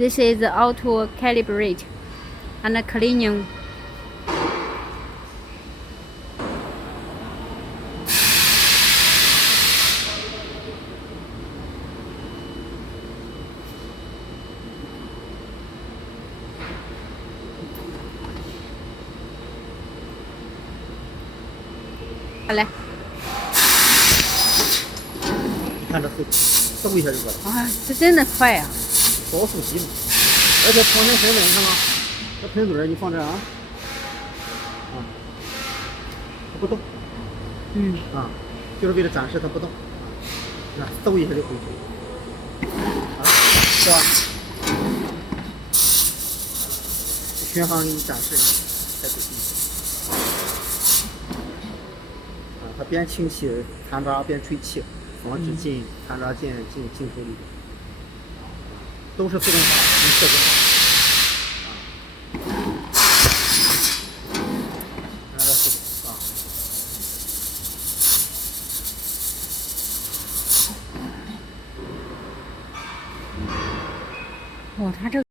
This is auto calibrate and cleaning.好嘞，你看这嗖一下就过来，哇，这真的快啊！高速机嘛，而且旁边现在你看吗？这喷嘴你放这啊，它不动，就是为了展示它不动，那嗖一下就回去，是吧？巡航给你展示一下，再仔细。它边清洗残渣边吹气，防止进残渣进镜头里，都是自动化，能设计好。看这速度哦，它这。